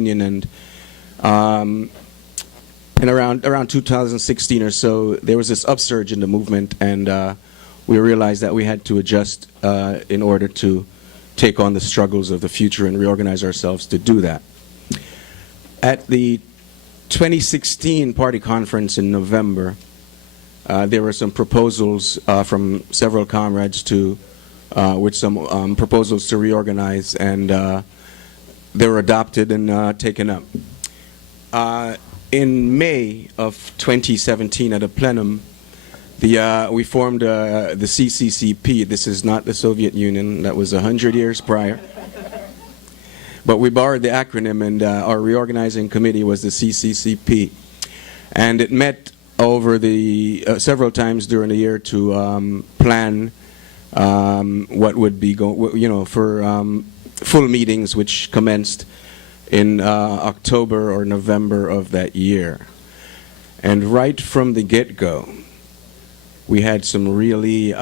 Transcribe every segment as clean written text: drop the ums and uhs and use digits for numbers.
union, and around 2016 or so, there was this upsurge in the movement, and we realized that we had to adjust in order to take on the struggles of the future and reorganize ourselves to do that. At the 2016 party conference in November, there were some proposals from several comrades with some proposals to reorganize, and they were adopted and taken up. In May of 2017 at a plenum, we formed the CCCP. This is not the Soviet Union. That was 100 years prior. But we borrowed the acronym, and our reorganizing committee was the CCCP. And it met over the several times during the year to plan what would be for full meetings, which commenced in October or November of that year. And right from the get-go, we had some really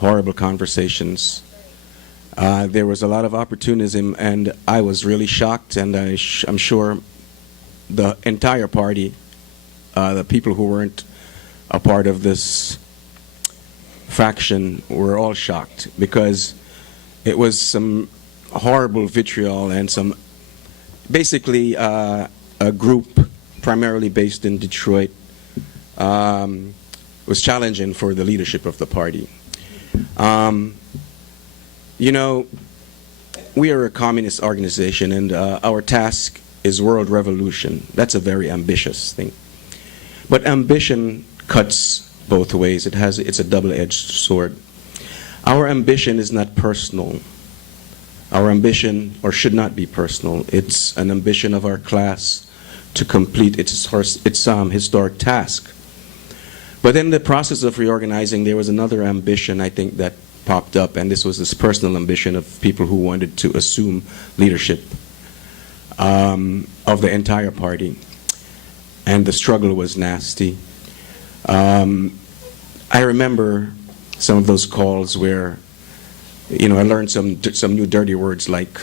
horrible conversations. There was a lot of opportunism, and I was really shocked, and I'm sure the entire party, the people who weren't a part of this faction, were all shocked, because it was some horrible vitriol and some, basically a group primarily based in Detroit was challenging for the leadership of the party. You know, we are a communist organization, and our task is world revolution. That's a very ambitious thing. But ambition cuts both ways. It's a double-edged sword. Our ambition is not personal. Our ambition, or should not be personal, it's an ambition of our class to complete its historic task. But in the process of reorganizing, there was another ambition, I think, that popped up, and this was this personal ambition of people who wanted to assume leadership of the entire party. And the struggle was nasty. I remember some of those calls where, you know, I learned some new dirty words like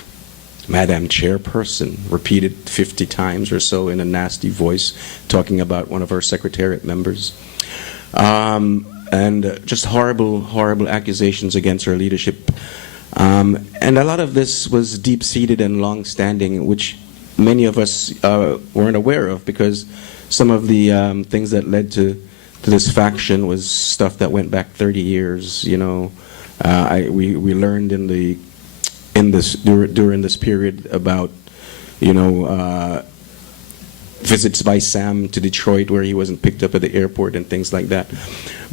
Madam Chairperson, repeated 50 times or so in a nasty voice, talking about one of our Secretariat members. And just horrible, horrible accusations against our leadership. And a lot of this was deep-seated and long-standing, which many of us weren't aware of, because some of the things that led to this faction was stuff that went back 30 years, you know. We learned during this period about, you know, visits by Sam to Detroit where he wasn't picked up at the airport and things like that.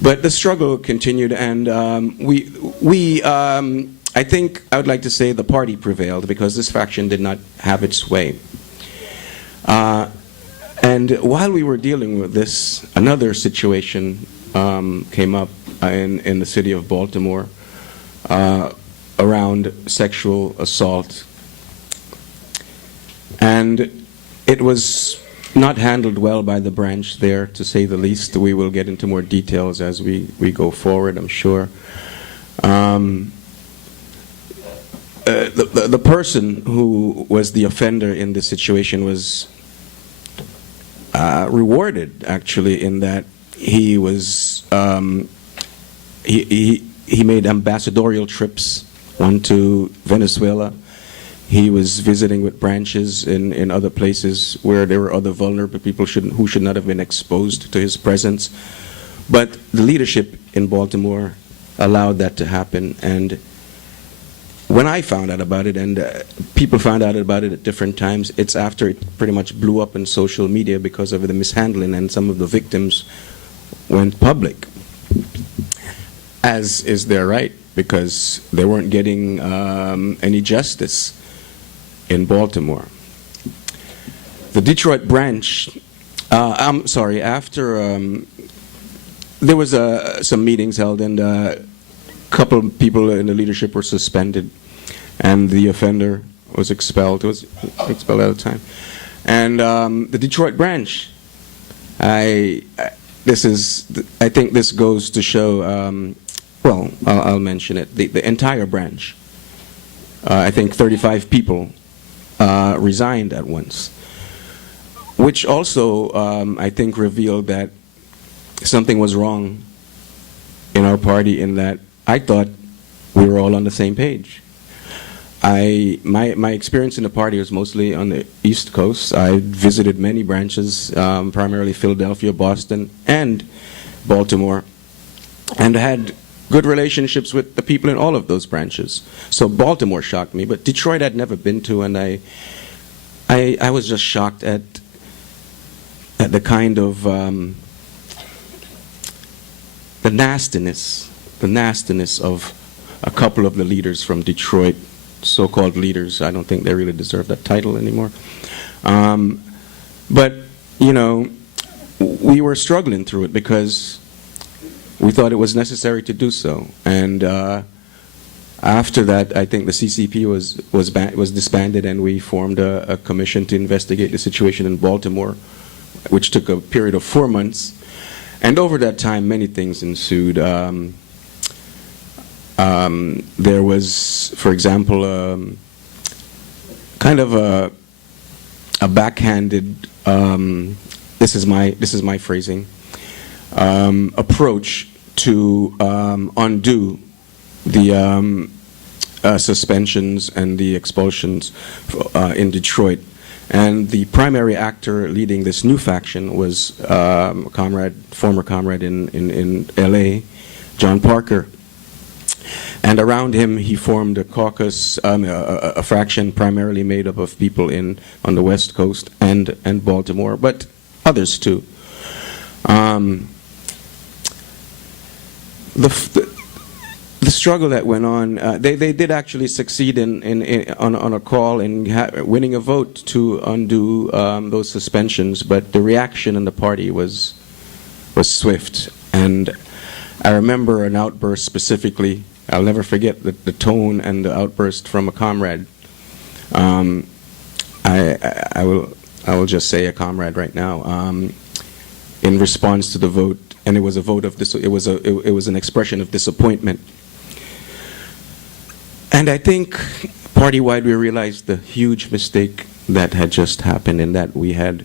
But the struggle continued, and I think I would like to say the party prevailed, because this faction did not have its way. And while we were dealing with this, another situation came up in the city of Baltimore around sexual assault. And it was not handled well by the branch there, to say the least. We will get into more details as we go forward, I'm sure. The person who was the offender in this situation was rewarded, actually, in that he was he made ambassadorial trips, one to Venezuela. He was visiting with branches in other places where there were other vulnerable people who should not have been exposed to his presence. But the leadership in Baltimore allowed that to happen. And when I found out about it, and people found out about it at different times, it's after it pretty much blew up in social media because of the mishandling, and some of the victims went public, as is their right, because they weren't getting any justice in Baltimore. The Detroit branch, I'm sorry, after there was some meetings held, and a couple of people in the leadership were suspended, and the offender was expelled. It was expelled at a time. And the Detroit branch, I think this goes to show, well, I'll mention it, the entire branch, I think 35 people resigned at once, which also, I think, revealed that something was wrong in our party, in that I thought we were all on the same page. My experience in the party was mostly on the East Coast. I visited many branches, primarily Philadelphia, Boston, and Baltimore, and had good relationships with the people in all of those branches. So Baltimore shocked me, but Detroit I'd never been to, and I was just shocked at the kind of the nastiness of a couple of the leaders from Detroit, so-called leaders. I don't think they really deserve that title anymore. But, you know, we were struggling through it because we thought it was necessary to do so. And after that, I think the CCP was disbanded, and we formed a commission to investigate the situation in Baltimore, which took a period of 4 months. And over that time, many things ensued. There was, for example, kind of a backhanded, this is my phrasing, approach to undo the suspensions and the expulsions in Detroit. And the primary actor leading this new faction was former comrade in LA, John Parker. And around him, he formed a caucus, a fraction primarily made up of people on the West Coast and Baltimore, but others too. The struggle that went on, they did actually succeed on a call in winning a vote to undo those suspensions, but the reaction in the party was swift. And I remember an outburst specifically. I'll never forget the tone and the outburst from a comrade. I will just say a comrade right now. In response to the vote, and it was a vote of it was an expression of disappointment. And I think party-wide we realized the huge mistake that had just happened, in that we had,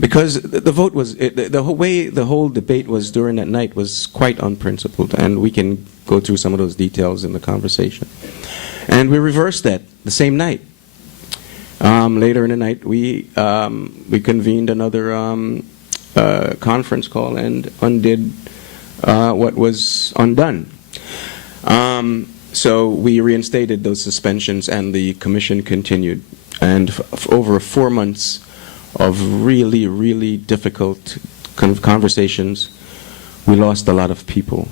because the vote was, the whole debate was during that night was quite unprincipled, and we can go through some of those details in the conversation. And we reversed that the same night. Later in the night, we convened another conference call and undid what was undone. So we reinstated those suspensions, and the commission continued. And over 4 months of really, really difficult conversations, we lost a lot of people.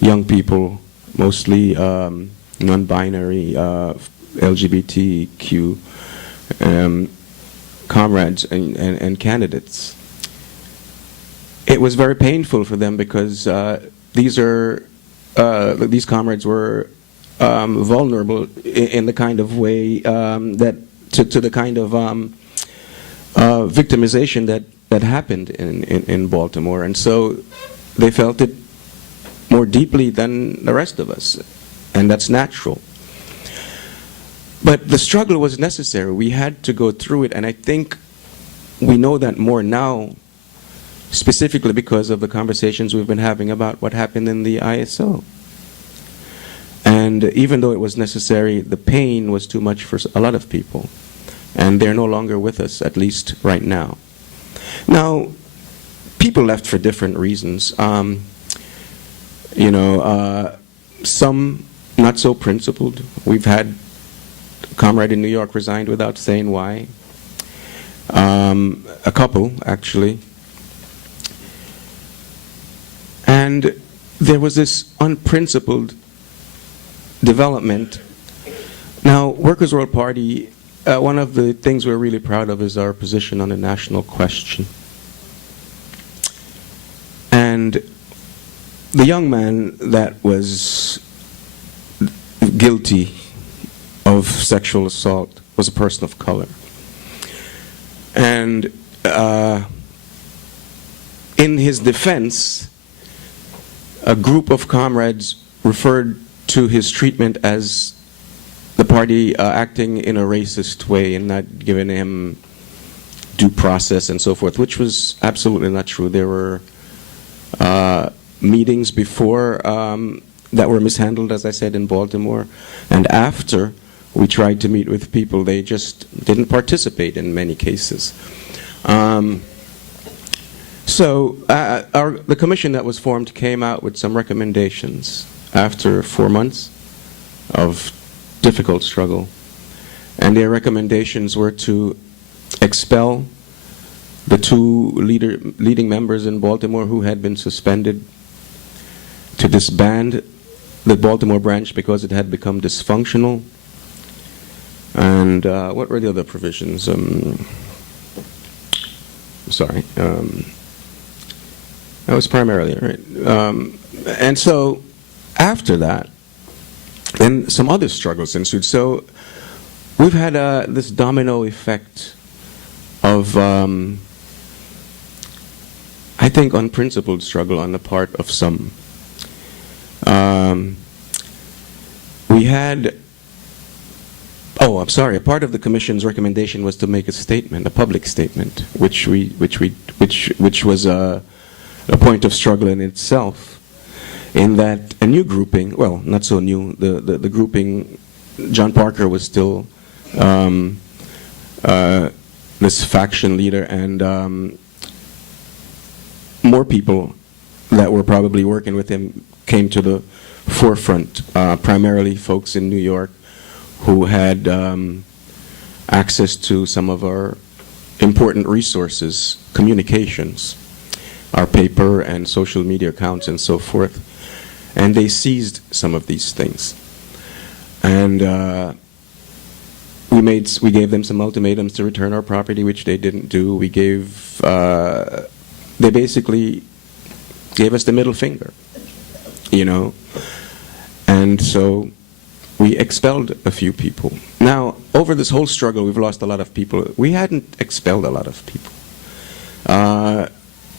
Young people, mostly non-binary, LGBTQ comrades and candidates. It was very painful for them because these comrades were vulnerable in the kind of way to the kind of victimization that happened in Baltimore, and so they felt it more deeply than the rest of us, and that's natural. But the struggle was necessary. We had to go through it, and I think we know that more now, specifically because of the conversations we've been having about what happened in the ISO. And even though it was necessary, the pain was too much for a lot of people. And they're no longer with us, at least right now. Now, people left for different reasons. Some not so principled. We've had a comrade in New York resigned without saying why. A couple, actually. And there was this unprincipled development. Now, Workers' World Party, one of the things we're really proud of is our position on the national question. And the young man that was guilty of sexual assault was a person of color. And in his defense, a group of comrades referred to his treatment as the party acting in a racist way and not giving him due process and so forth, which was absolutely not true. There were meetings before that were mishandled, as I said, in Baltimore, and after we tried to meet with people, they just didn't participate in many cases. So the commission that was formed came out with some recommendations after 4 months of difficult struggle. And their recommendations were to expel the two leading members in Baltimore who had been suspended, to disband the Baltimore branch because it had become dysfunctional. And what were the other provisions? That was primarily it, right? And so after that, then some other struggles ensued. So we've had this domino effect of, I think, unprincipled struggle on the part of some. We had, oh, I'm sorry, a part of the commission's recommendation was to make a statement, a public statement, which was a point of struggle in itself, in that a new grouping, well, not so new, the grouping, John Parker was still this faction leader, and more people that were probably working with him came to the forefront, primarily folks in New York who had access to some of our important resources, communications, our paper and social media accounts and so forth. And they seized some of these things. And we gave them some ultimatums to return our property, which they didn't do. We gave, they basically gave us the middle finger, you know. And so we expelled a few people. Now, over this whole struggle, we've lost a lot of people. We hadn't expelled a lot of people.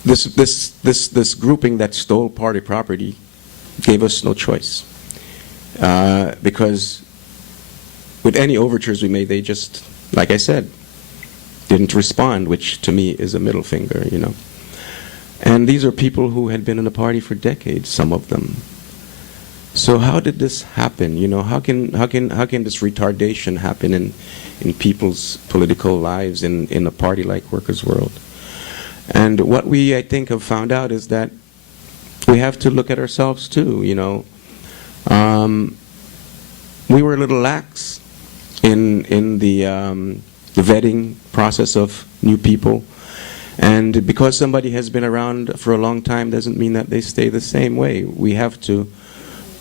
This grouping that stole party property gave us no choice, because with any overtures we made, they just, like I said, didn't respond, which to me is a middle finger, you know. And these are people who had been in the party for decades, some of them. So how did this happen? You know, how can this retardation happen in people's political lives in a party like Workers' World? And what we, I think, have found out is that we have to look at ourselves too, you know. We were a little lax in the vetting process of new people. And because somebody has been around for a long time doesn't mean that they stay the same way. We have to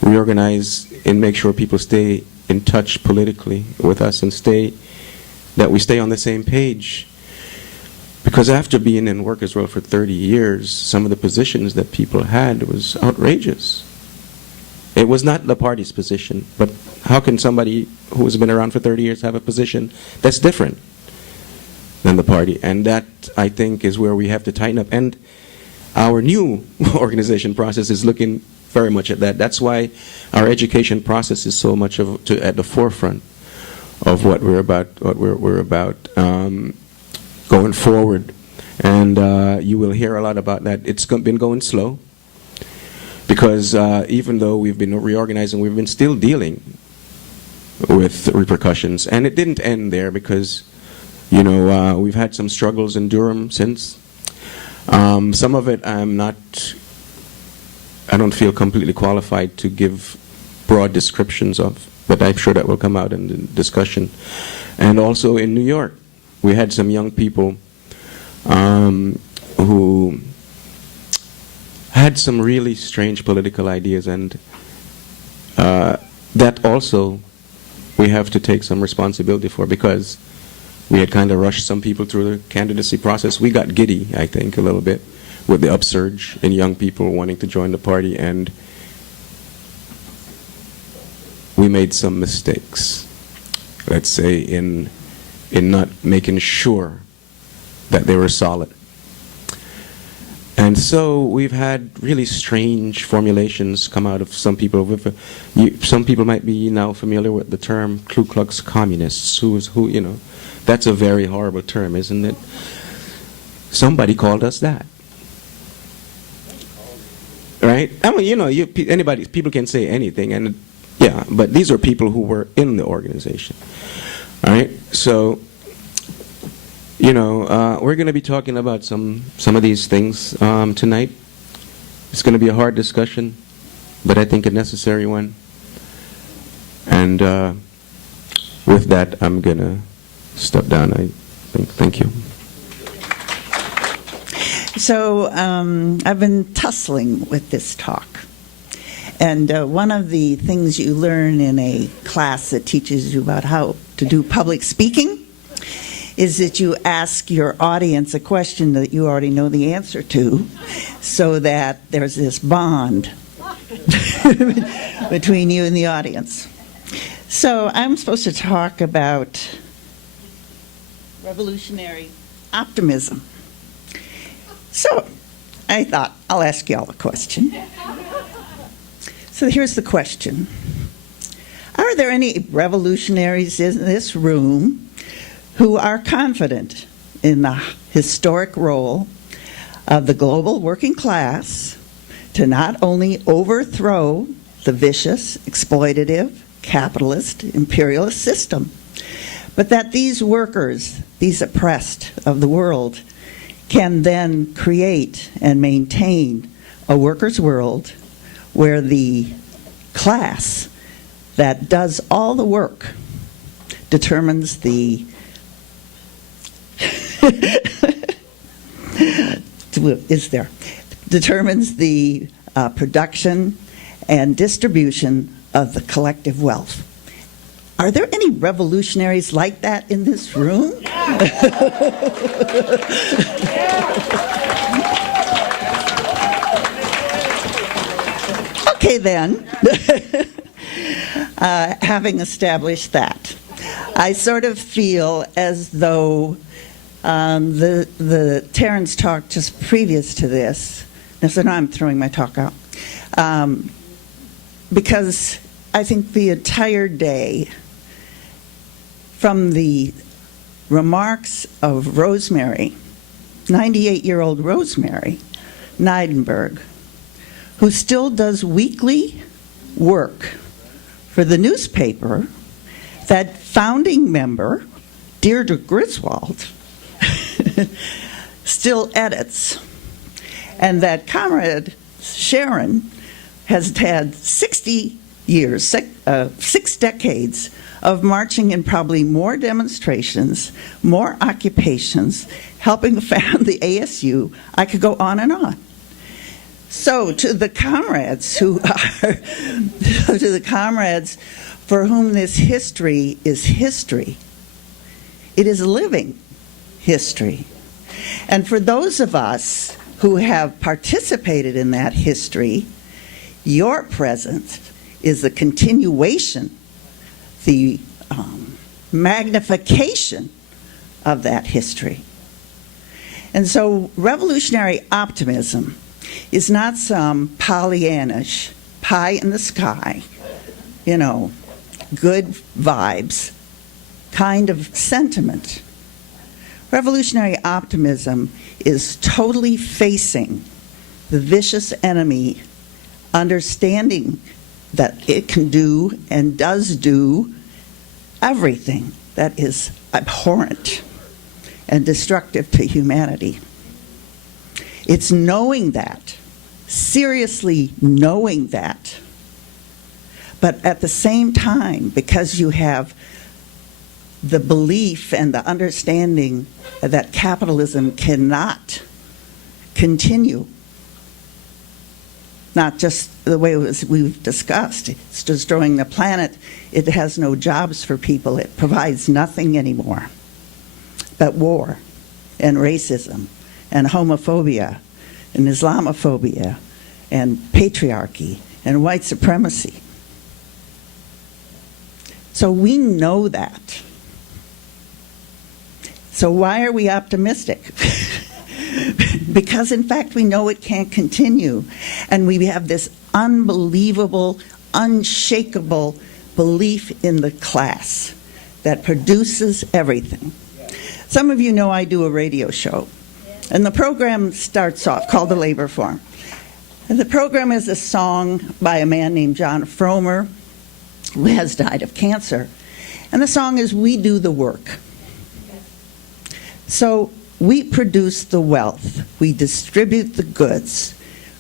reorganize and make sure people stay in touch politically with us and that we stay on the same page. Because after being in Workers' World for 30 years, some of the positions that people had was outrageous. It was not the party's position, but how can somebody who has been around for 30 years have a position that's different than the party? And that, I think, is where we have to tighten up. And our new organization process is looking very much at that. That's why our education process is so much at the forefront of what we're about. Going forward, and you will hear a lot about that. It's been going slow because even though we've been reorganizing, we've been still dealing with repercussions, and it didn't end there because, you know, we've had some struggles in Durham since. Some of it I don't feel completely qualified to give broad descriptions of, but I'm sure that will come out in the discussion. And also in New York, we had some young people who had some really strange political ideas, and that also we have to take some responsibility for, because we had kind of rushed some people through the candidacy process. We got giddy, I think, a little bit with the upsurge in young people wanting to join the party, and we made some mistakes, let's say, in not making sure that they were solid. And so we've had really strange formulations come out of some people. Some people might be now familiar with the term Ku Klux Communists. That's a very horrible term, isn't it? Somebody called us that. Right? I mean, people can say anything, and yeah, but these are people who were in the organization. All right? So, we're going to be talking about some of these things tonight. It's going to be a hard discussion, but I think a necessary one. And with that, I'm going to step down, I think. Thank you. So I've been tussling with this talk. And one of the things you learn in a class that teaches you about how to do public speaking is that you ask your audience a question that you already know the answer to, so that there's this bond between you and the audience. So I'm supposed to talk about revolutionary optimism. So I thought, I'll ask you all a question. So here's the question. Are there any revolutionaries in this room who are confident in the historic role of the global working class to not only overthrow the vicious, exploitative, capitalist, imperialist system, but that these workers, these oppressed of the world, can then create and maintain a workers' world where the class that does all the work determines the production and distribution of the collective wealth. Are there any revolutionaries like that in this room? Okay, then. Having established that, I sort of feel as though the Terrence talk just previous to this, so now I'm throwing my talk out, because I think the entire day, from the remarks of Rosemary, 98-year-old Rosemary Neidenberg, who still does weekly work for the newspaper that founding member, Deirdre Griswold, still edits, and that Comrade Sharon has had 60 years, 6 decades of marching in probably more demonstrations, more occupations, helping found the ASU. I could go on and on. So to the comrades for whom this history is history, it is living history. And for those of us who have participated in that history, your presence is the continuation, the magnification of that history. And so revolutionary optimism is not some Pollyannish, pie in the sky, good vibes kind of sentiment. Revolutionary optimism is totally facing the vicious enemy, understanding that it can do and does do everything that is abhorrent and destructive to humanity. It's knowing that, seriously knowing that, but at the same time, because you have the belief and the understanding that capitalism cannot continue, not just the way we've discussed. It's destroying the planet. It has no jobs for people. It provides nothing anymore but war and racism and homophobia and Islamophobia and patriarchy and white supremacy. So we know that. So why are we optimistic? because in fact we know it can't continue. And we have this unbelievable, unshakable belief in the class that produces everything. Some of you know I do a radio show, and the program starts off called The Labor Forum. And the program is a song by a man named John Fromer, who has died of cancer. And the song is We Do the Work. So we produce the wealth. We distribute the goods.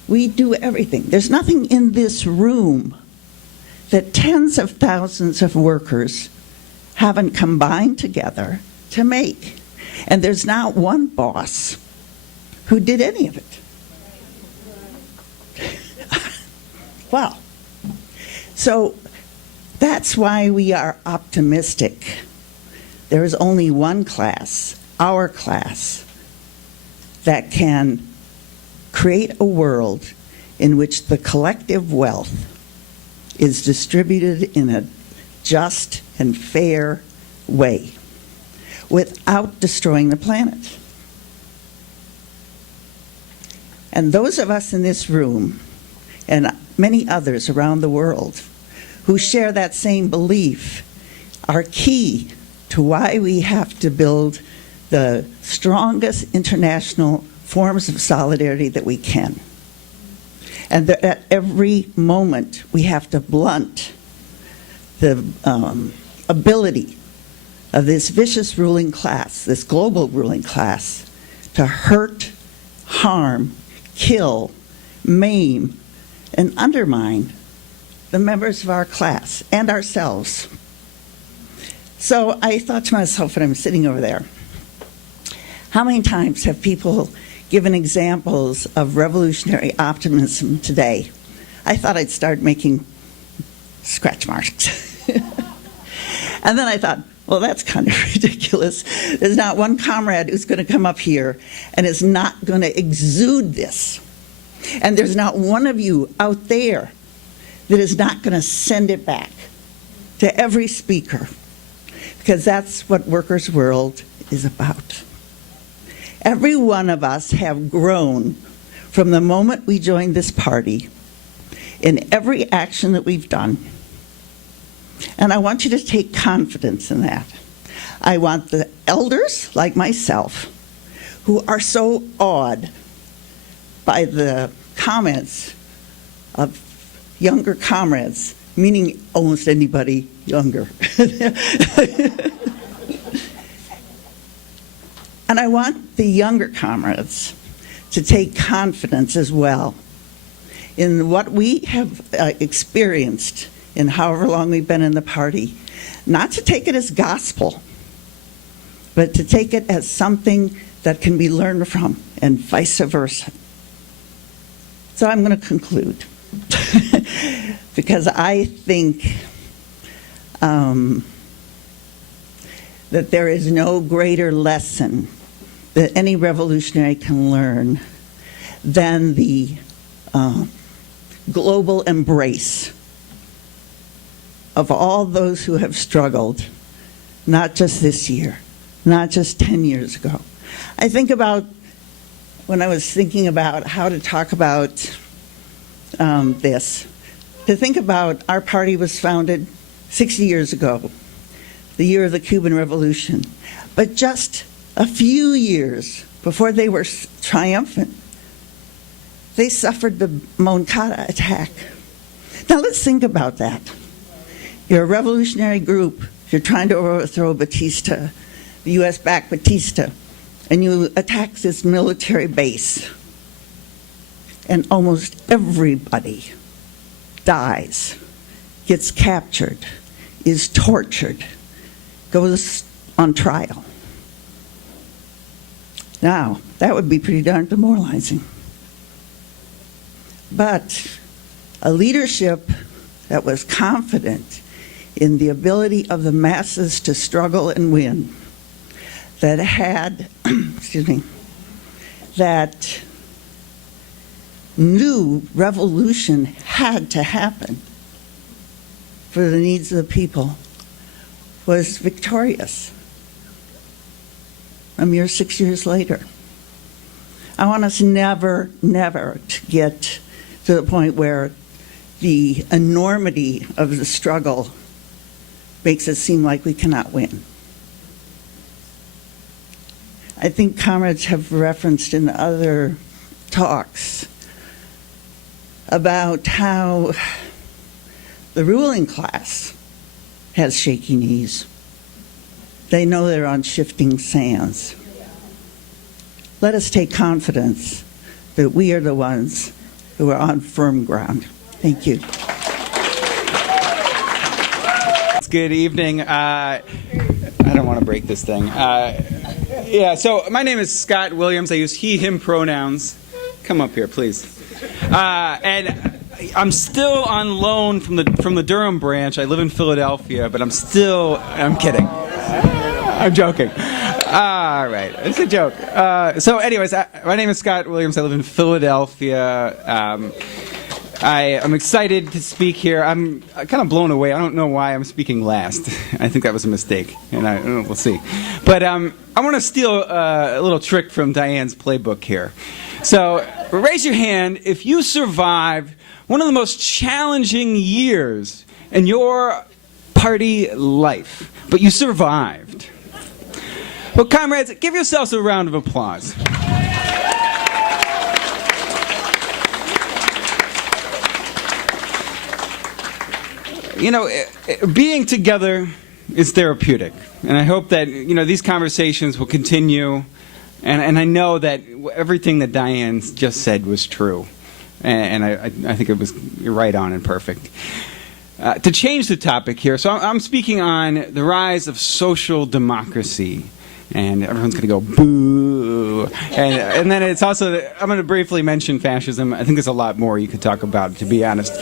We do everything. There's nothing in this room that tens of thousands of workers haven't combined together to make. And there's not one boss who did any of it. Well, so that's why we are optimistic. There is only one class, our class, that can create a world in which the collective wealth is distributed in a just and fair way without destroying the planet. And those of us in this room and many others around the world who share that same belief are key to why we have to build the strongest international forms of solidarity that we can. And that at every moment we have to blunt the ability of this vicious ruling class, this global ruling class, to hurt, harm, kill, maim, and undermine the members of our class and ourselves. So I thought to myself when I'm sitting over there, how many times have people given examples of revolutionary optimism today? I thought I'd start making scratch marks. And then I thought, well, that's kind of ridiculous. There's not one comrade who's going to come up here and is not going to exude this. And there's not one of you out there that is not going to send it back to every speaker, because that's what Workers' World is about. Every one of us have grown from the moment we joined this party in every action that we've done. And I want you to take confidence in that. I want the elders, like myself, who are so awed by the comments of younger comrades, meaning almost anybody younger. And I want the younger comrades to take confidence as well in what we have experienced in however long we've been in the party, not to take it as gospel, but to take it as something that can be learned from, and vice versa. So I'm going to conclude, because I think that there is no greater lesson that any revolutionary can learn than the global embrace of all those who have struggled, not just this year, not just 10 years ago. I think about when I was thinking about how to talk about this, to think about our party was founded 60 years ago, the year of the Cuban Revolution. But just a few years before they were triumphant, they suffered the Moncada attack. Now let's think about that. You're a revolutionary group. You're trying to overthrow Batista, the U.S.-backed Batista, and you attack this military base. And almost everybody dies, gets captured, is tortured, goes on trial. Now, that would be pretty darn demoralizing. But a leadership that was confident in the ability of the masses to struggle and win, that had, that knew revolution had to happen for the needs of the people, was victorious a mere 6 years later. I want us never, never to get to the point where the enormity of the struggle makes it seem like we cannot win. I think comrades have referenced in other talks about how the ruling class has shaky knees. They know they're on shifting sands. Let us take confidence that we are the ones who are on firm ground. Thank you. Good evening. I don't want to break this thing. Yeah, so my name is Scott Williams. I use he, him pronouns. Come up here, please. And I'm still on loan from the Durham branch. I live in Philadelphia, but I'm kidding. I'm joking. All right, it's a joke. So anyways, my name is Scott Williams. I live in Philadelphia. I'm excited to speak here. I'm kind of blown away. I don't know why I'm speaking last. I think that was a mistake, and we'll see. But I want to steal a little trick from Diane's playbook here. So raise your hand if you survived one of the most challenging years in your party life, but you survived. Well, comrades, give yourselves a round of applause. You know, being together is therapeutic, and I hope that these conversations will continue. And I know that everything that Diane just said was true, and I think it was right on and perfect. To change the topic here, so I'm speaking on the rise of social democracy, and everyone's going to go boo, and then it's also I'm going to briefly mention fascism. I think there's a lot more you could talk about, to be honest.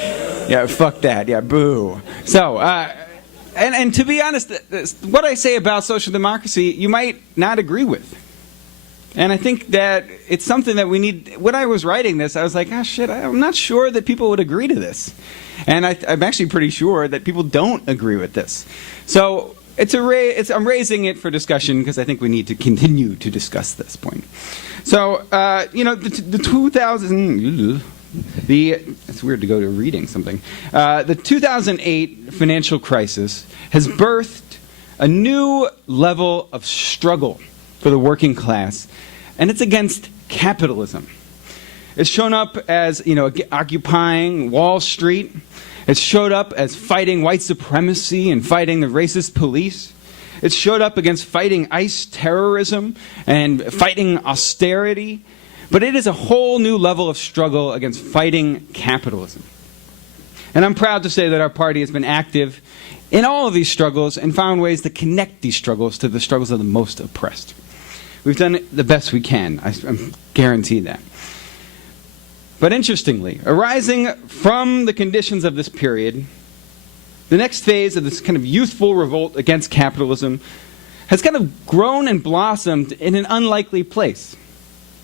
Yeah, fuck that. Yeah, boo. So, and to be honest, what I say about social democracy, you might not agree with. And I think that it's something that we need. When I was writing this, I was like, oh, shit, I'm not sure that people would agree to this. And I'm actually pretty sure that people don't agree with this. So I'm raising it for discussion because I think we need to continue to discuss this point. So, the 2000... it's weird to go to reading something. The 2008 financial crisis has birthed a new level of struggle for the working class, and it's against capitalism. It's shown up as, occupying Wall Street. It's showed up as fighting white supremacy and fighting the racist police. It's showed up against fighting ICE terrorism and fighting austerity. But it is a whole new level of struggle against fighting capitalism. And I'm proud to say that our party has been active in all of these struggles and found ways to connect these struggles to the struggles of the most oppressed. We've done the best we can. I guarantee that. But interestingly, arising from the conditions of this period, the next phase of this kind of youthful revolt against capitalism has kind of grown and blossomed in an unlikely place.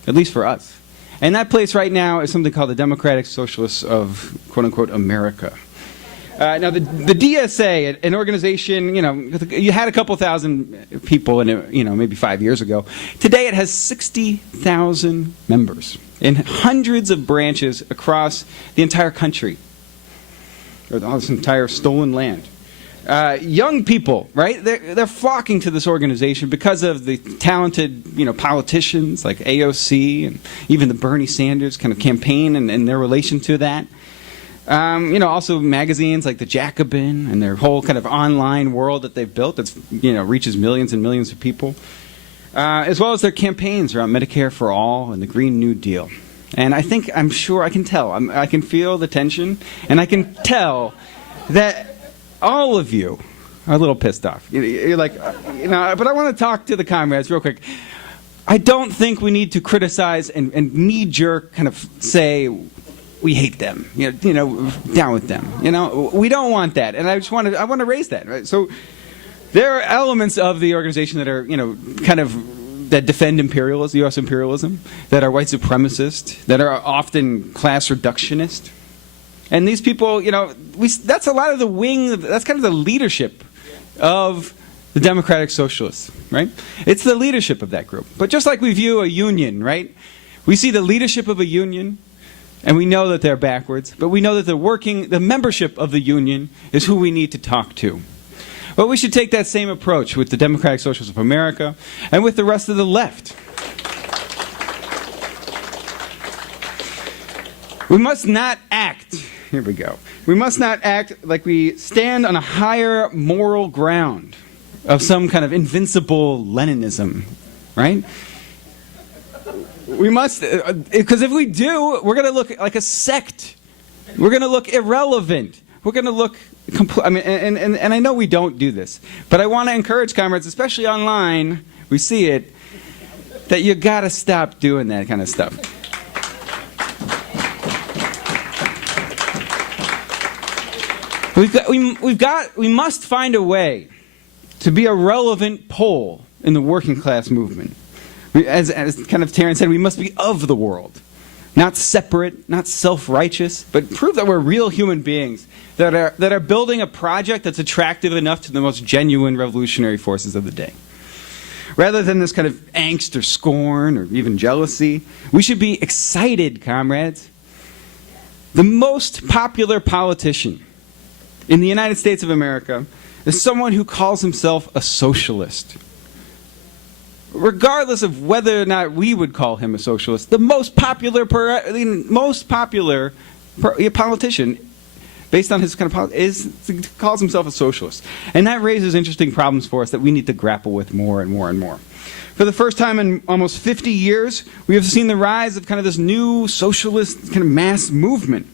At least for us. And that place right now is something called the Democratic Socialists of, quote-unquote, America. Now, the DSA, an organization, you had a couple thousand people in it, maybe 5 years ago. Today it has 60,000 members in hundreds of branches across the entire country, or this entire stolen land. Young people, right? They're flocking to this organization because of the talented, politicians like AOC and even the Bernie Sanders kind of campaign and their relation to that. Also magazines like the Jacobin and their whole kind of online world that they've built that's, reaches millions and millions of people. As well as their campaigns around Medicare for All and the Green New Deal. And I'm sure I can tell. I can feel the tension, and I can tell that all of you are a little pissed off. You're like, but I want to talk to the comrades real quick. I don't think we need to criticize and knee-jerk kind of say we hate them, down with them. We don't want that, and I want to raise that. Right? So there are elements of the organization that are, that defend imperialism, U.S. imperialism, that are white supremacist, that are often class reductionist. And these people, that's a lot of the wing, that's kind of the leadership of the Democratic Socialists, right? It's the leadership of that group. But just like we view a union, right? We see the leadership of a union, and we know that they're backwards, but we know that the membership of the union is who we need to talk to. But we should take that same approach with the Democratic Socialists of America and with the rest of the left. We must not act, here we go, we must not act like we stand on a higher moral ground of some kind of invincible Leninism, right? We must, because if we do, we're going to look like a sect. We're going to look irrelevant. We're going to look, and I know we don't do this, but I want to encourage comrades, especially online, we see it, that you got to stop doing that kind of stuff. We must find a way to be a relevant pole in the working class movement. As kind of Terence said, we must be of the world, not separate, not self-righteous, but prove that we're real human beings that are building a project that's attractive enough to the most genuine revolutionary forces of the day. Rather than this kind of angst or scorn or even jealousy, we should be excited, comrades. The most popular politician in the United States of America is someone who calls himself a socialist. Regardless of whether or not we would call him a socialist, the most popular politician, based on his kind of calls himself a socialist. And that raises interesting problems for us that we need to grapple with more and more and more. For the first time in almost 50 years, we have seen the rise of kind of this new socialist kind of mass movement.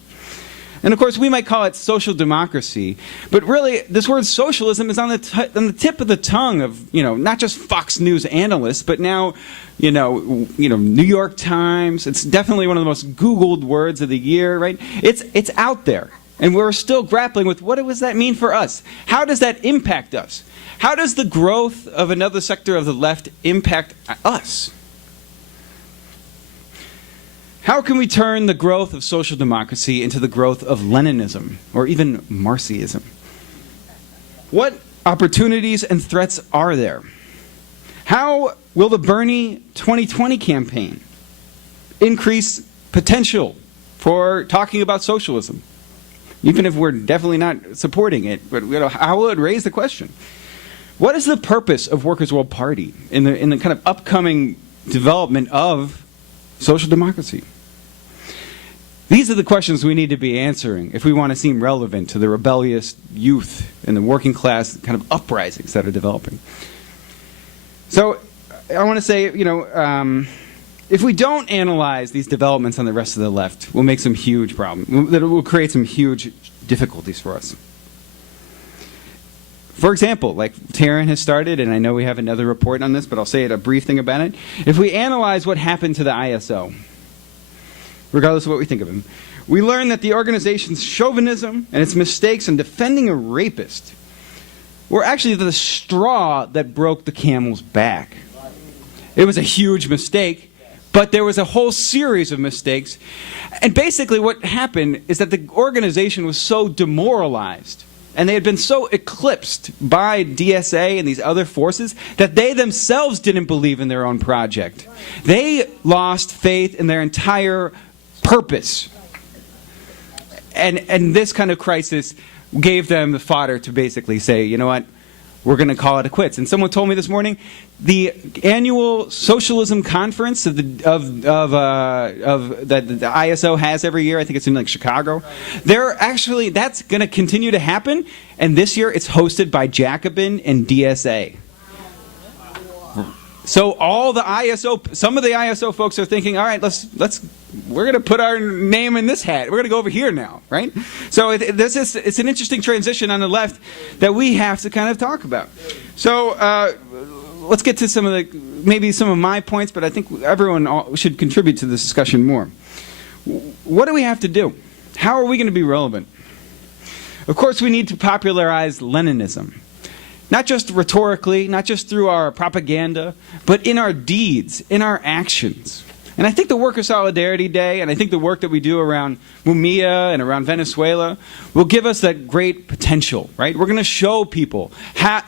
And of course, we might call it social democracy, but really, this word socialism is on the tip of the tongue of, not just Fox News analysts, but now, New York Times. It's definitely one of the most Googled words of the year, right? It's out there, and we're still grappling with what does that mean for us? How does that impact us? How does the growth of another sector of the left impact us? How can we turn the growth of social democracy into the growth of Leninism, or even Marxism? What opportunities and threats are there? How will the Bernie 2020 campaign increase potential for talking about socialism? Even if we're definitely not supporting it, but how will it raise the question? What is the purpose of Workers' World Party in the kind of upcoming development of social democracy? These are the questions we need to be answering if we want to seem relevant to the rebellious youth and the working class kind of uprisings that are developing. So I want to say, if we don't analyze these developments on the rest of the left, we'll make some huge problems. That will create some huge difficulties for us. For example, like Taryn has started, and I know we have another report on this, but I'll say a brief thing about it. If we analyze what happened to the ISO, regardless of what we think of him, we learn that the organization's chauvinism and its mistakes in defending a rapist were actually the straw that broke the camel's back. It was a huge mistake, but there was a whole series of mistakes. And basically what happened is that the organization was so demoralized, and they had been so eclipsed by DSA and these other forces that they themselves didn't believe in their own project. They lost faith in their entire purpose. And this kind of crisis gave them the fodder to basically say, you know what, we're going to call it quits. And someone told me this morning, the annual socialism conference that the ISO has every year, I think it's in Chicago, that's going to continue to happen. And this year it's hosted by Jacobin and DSA. So all the ISO, some of the ISO folks are thinking, all right, we're going to put our name in this hat. We're going to go over here now, right? So it's an interesting transition on the left that we have to kind of talk about. So let's get to maybe some of my points, but I think everyone should contribute to this discussion more. What do we have to do? How are we going to be relevant? Of course, we need to popularize Leninism. Not just rhetorically, not just through our propaganda, but in our deeds, in our actions. And I think the Worker Solidarity Day, and I think the work that we do around Mumia and around Venezuela will give us that great potential, right? We're going to show people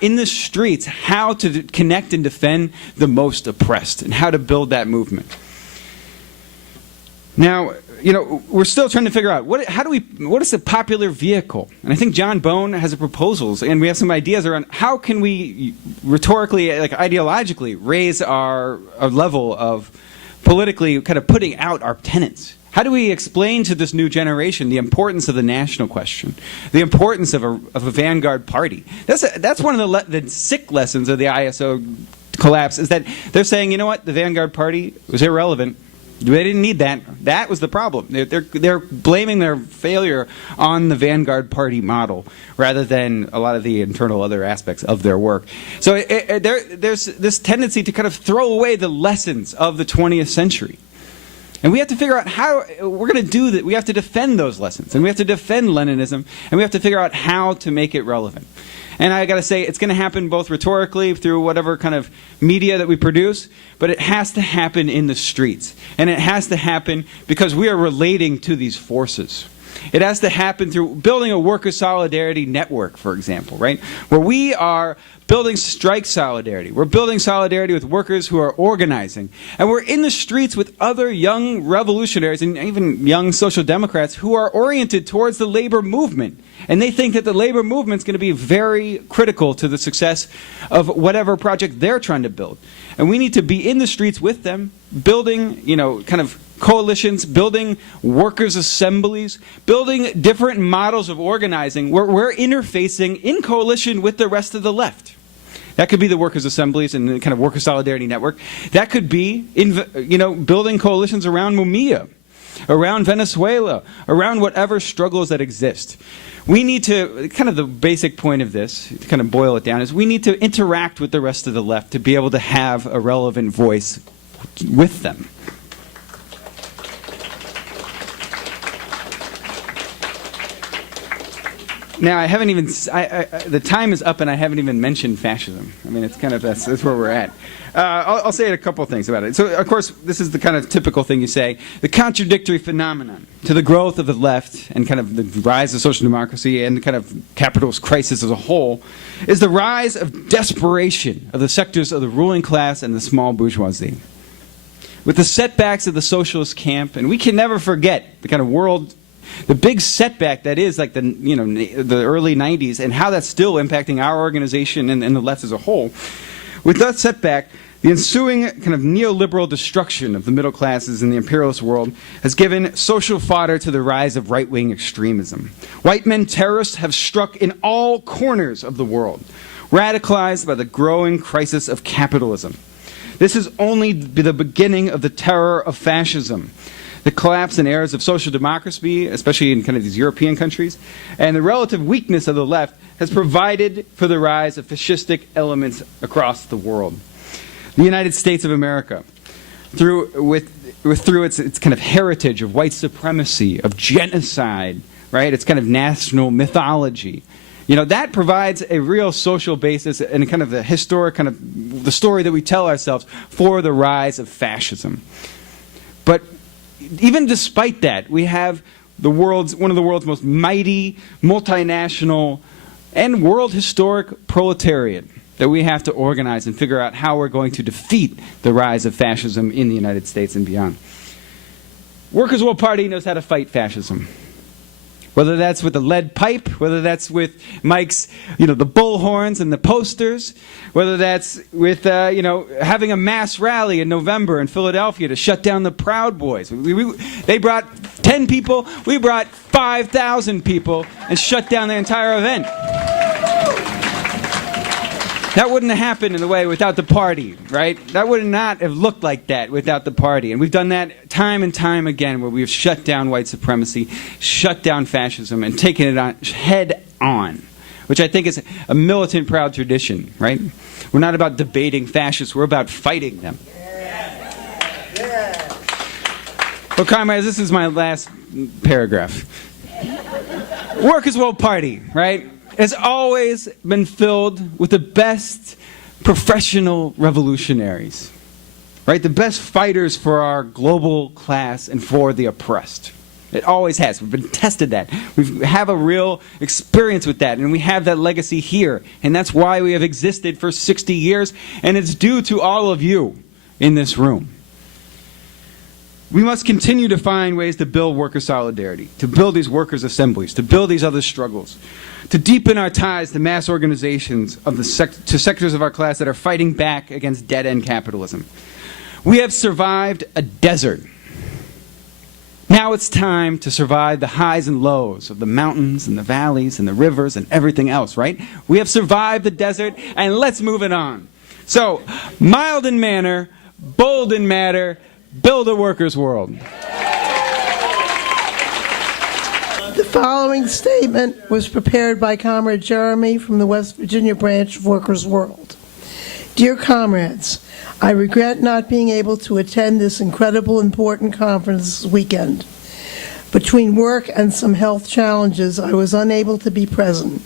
in the streets how to connect and defend the most oppressed and how to build that movement. Now, we're still trying to figure out what is the popular vehicle? And I think John Bone has proposals, and we have some ideas around how can we rhetorically, like ideologically, raise our level of politically kind of putting out our tenets. How do we explain to this new generation the importance of the national question, the importance of a vanguard party? That's one of the sick lessons of the ISO collapse, is that they're saying, you know what, the vanguard party was irrelevant. They didn't need that. That was the problem. They're blaming their failure on the vanguard party model rather than a lot of the internal other aspects of their work. So there's this tendency to kind of throw away the lessons of the 20th century. And we have to figure out how we're going to do that. We have to defend those lessons, and we have to defend Leninism, and we have to figure out how to make it relevant. And I got to say, it's going to happen both rhetorically through whatever kind of media that we produce, but it has to happen in the streets. And it has to happen because we are relating to these forces. It has to happen through building a worker solidarity network, for example, right? Where we are building strike solidarity. We're building solidarity with workers who are organizing. And we're in the streets with other young revolutionaries and even young social democrats who are oriented towards the labor movement. And they think that the labor movement's going to be very critical to the success of whatever project they're trying to build. And we need to be in the streets with them, building, kind of coalitions, building workers' assemblies, building different models of organizing where we're interfacing in coalition with the rest of the left. That could be the workers' assemblies and the kind of worker solidarity network. That could be, building coalitions around Mumia, around Venezuela, around whatever struggles that exist. We need to, kind of the basic point of this, to kind of boil it down, is we need to interact with the rest of the left to be able to have a relevant voice with them. Now, I haven't even, the time is up and I haven't even mentioned fascism. I mean, it's kind of, that's where we're at. I'll say a couple things about it. So, of course, this is the kind of typical thing you say. The contradictory phenomenon to the growth of the left and kind of the rise of social democracy and the kind of capitalist crisis as a whole is the rise of desperation of the sectors of the ruling class and the small bourgeoisie. With the setbacks of the socialist camp, and we can never forget the kind of the big setback that is like the early 90s and how that's still impacting our organization and the left as a whole. With that setback, the ensuing kind of neoliberal destruction of the middle classes in the imperialist world has given social fodder to the rise of right-wing extremism. White men terrorists have struck in all corners of the world, radicalized by the growing crisis of capitalism. This is only the beginning of the terror of fascism. The collapse and errors of social democracy, especially in kind of these European countries, and the relative weakness of the left has provided for the rise of fascistic elements across the world. The United States of America, through its kind of heritage of white supremacy, of genocide, right? Its kind of national mythology, that provides a real social basis and kind of the historic kind of the story that we tell ourselves for the rise of fascism. But even despite that, we have one of the world's most mighty, multinational, and world historic proletariat that we have to organize and figure out how we're going to defeat the rise of fascism in the United States and beyond. Workers' World Party knows how to fight fascism. Whether that's with the lead pipe, whether that's with Mike's, the bullhorns and the posters, whether that's with, having a mass rally in November in Philadelphia to shut down the Proud Boys. They brought 10 people, we brought 5,000 people and shut down the entire event. That wouldn't have happened in the way without the party, right? That would not have looked like that without the party. And we've done that time and time again where we've shut down white supremacy, shut down fascism, and taken it on head on, which I think is a militant, proud tradition, right? We're not about debating fascists. We're about fighting them. Well, comrades, this is my last paragraph. Workers' World Party, right? Has always been filled with the best professional revolutionaries, right? The best fighters for our global class and for the oppressed. It always has. We've been tested that. We have a real experience with that, and we have that legacy here. And that's why we have existed for 60 years, and it's due to all of you in this room. We must continue to find ways to build worker solidarity, to build these workers' assemblies, to build these other struggles, to deepen our ties to mass organizations of to sectors of our class that are fighting back against dead-end capitalism. We have survived a desert. Now it's time to survive the highs and lows of the mountains and the valleys and the rivers and everything else, right? We have survived the desert, and let's move it on. So, mild in manner, bold in matter, build a workers' world. The following statement was prepared by Comrade Jeremy from the West Virginia branch of Workers' World. Dear comrades, I regret not being able to attend this incredible important conference this weekend. Between work and some health challenges, I was unable to be present.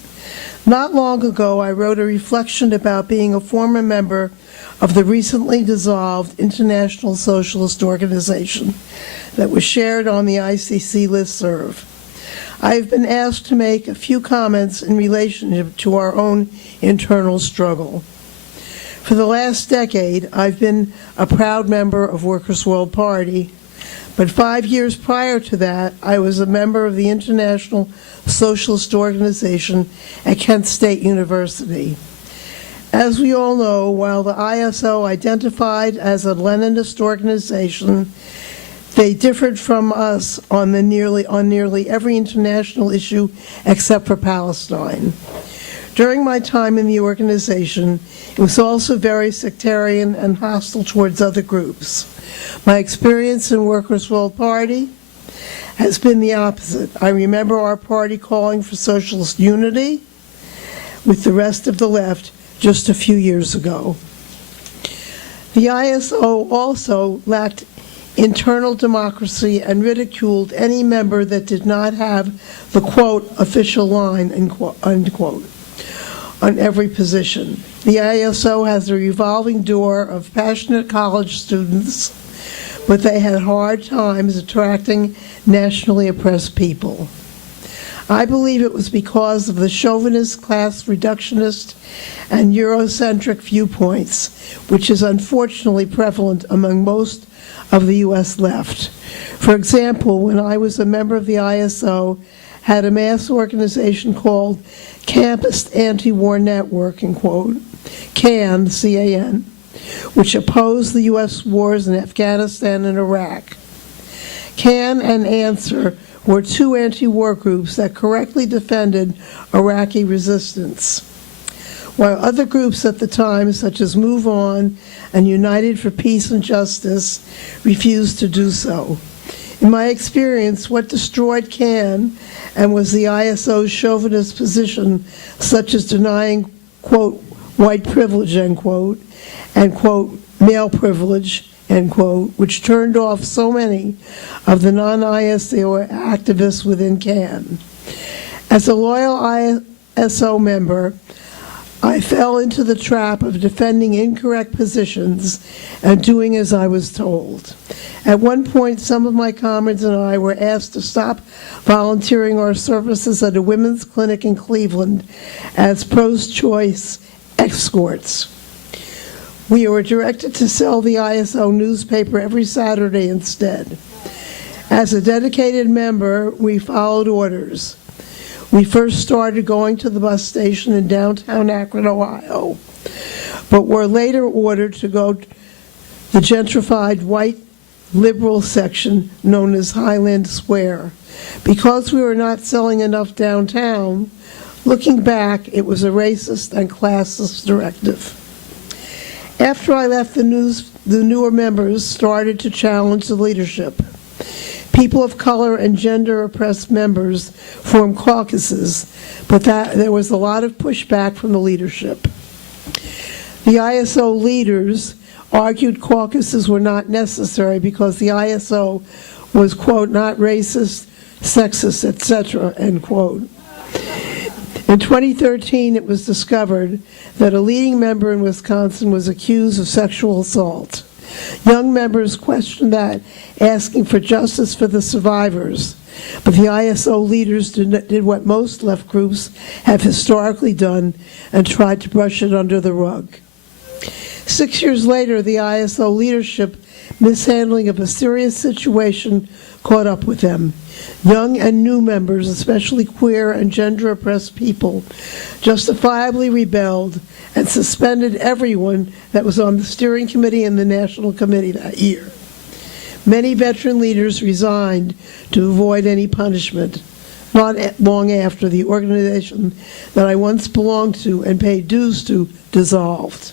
Not long ago, I wrote a reflection about being a former member of the recently dissolved International Socialist Organization that was shared on the ICC listserv. I have been asked to make a few comments in relationship to our own internal struggle. For the last decade, I've been a proud member of Workers' World Party, but 5 years prior to that, I was a member of the International Socialist Organization at Kent State University. As we all know, while the ISO identified as a Leninist organization, they differed from us on nearly every international issue except for Palestine. During my time in the organization, it was also very sectarian and hostile towards other groups. My experience in Workers' World Party has been the opposite. I remember our party calling for socialist unity with the rest of the left just a few years ago. The ISO also lacked internal democracy and ridiculed any member that did not have the, quote, official line, unquote, on every position. The ISO has a revolving door of passionate college students, but they had hard times attracting nationally oppressed people. I believe it was because of the chauvinist, class reductionist, and Eurocentric viewpoints, which is unfortunately prevalent among most of the U.S. left. For example, when I was a member of the ISO, had a mass organization called Campus Anti-War Network, in quote, CAN, C-A-N, which opposed the U.S. wars in Afghanistan and Iraq. CAN and ANSWER were two anti-war groups that correctly defended Iraqi resistance, while other groups at the time, such as Move On and United for Peace and Justice, refused to do so. In my experience, what destroyed CAN and was the ISO's chauvinist position, such as denying, quote, white privilege, end quote, and, quote, male privilege, end quote, which turned off so many of the non-ISO activists within CAN. As a loyal ISO member, I fell into the trap of defending incorrect positions and doing as I was told. At one point, some of my comrades and I were asked to stop volunteering our services at a women's clinic in Cleveland as pro-choice escorts. We were directed to sell the ISO newspaper every Saturday instead. As a dedicated member, we followed orders. We first started going to the bus station in downtown Akron, Ohio, but were later ordered to go to the gentrified white liberal section known as Highland Square. Because we were not selling enough downtown, looking back, it was a racist and classist directive. After I left, the newer members started to challenge the leadership. People of color and gender-oppressed members formed caucuses, but there was a lot of pushback from the leadership. The ISO leaders argued caucuses were not necessary because the ISO was, quote, not racist, sexist, etc., end quote. In 2013, it was discovered that a leading member in Wisconsin was accused of sexual assault. Young members questioned that, asking for justice for the survivors. But the ISO leaders did what most left groups have historically done and tried to brush it under the rug. 6 years later, the ISO leadership mishandling of a serious situation caught up with them. Young and new members, especially queer and gender-oppressed people, justifiably rebelled and suspended everyone that was on the steering committee and the national committee that year. Many veteran leaders resigned to avoid any punishment. Not long after, the organization that I once belonged to and paid dues to dissolved.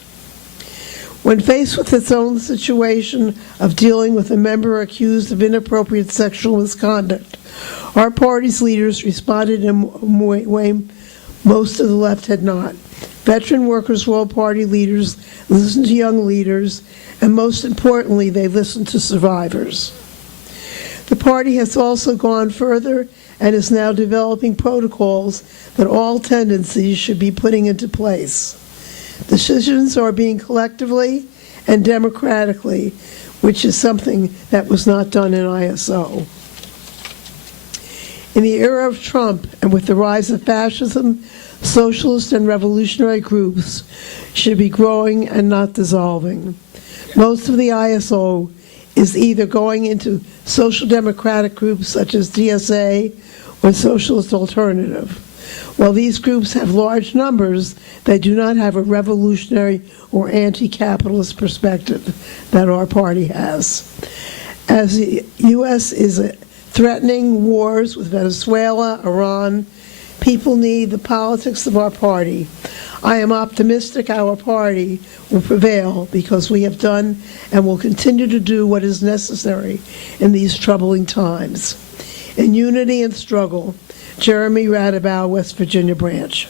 When faced with its own situation of dealing with a member accused of inappropriate sexual misconduct, our party's leaders responded in a way most of the left had not. Veteran Workers' World Party leaders listened to young leaders, and most importantly, they listened to survivors. The party has also gone further and is now developing protocols that all tendencies should be putting into place. Decisions are being collectively and democratically, which is something that was not done in ISO. In the era of Trump, and with the rise of fascism, socialist and revolutionary groups should be growing and not dissolving. Most of the ISO is either going into social democratic groups such as DSA or Socialist Alternative. While these groups have large numbers, they do not have a revolutionary or anti-capitalist perspective that our party has. As the U.S. is threatening wars with Venezuela, Iran, people need the politics of our party. I am optimistic our party will prevail because we have done and will continue to do what is necessary in these troubling times. In unity and struggle, Jeremy Radabaugh, West Virginia branch.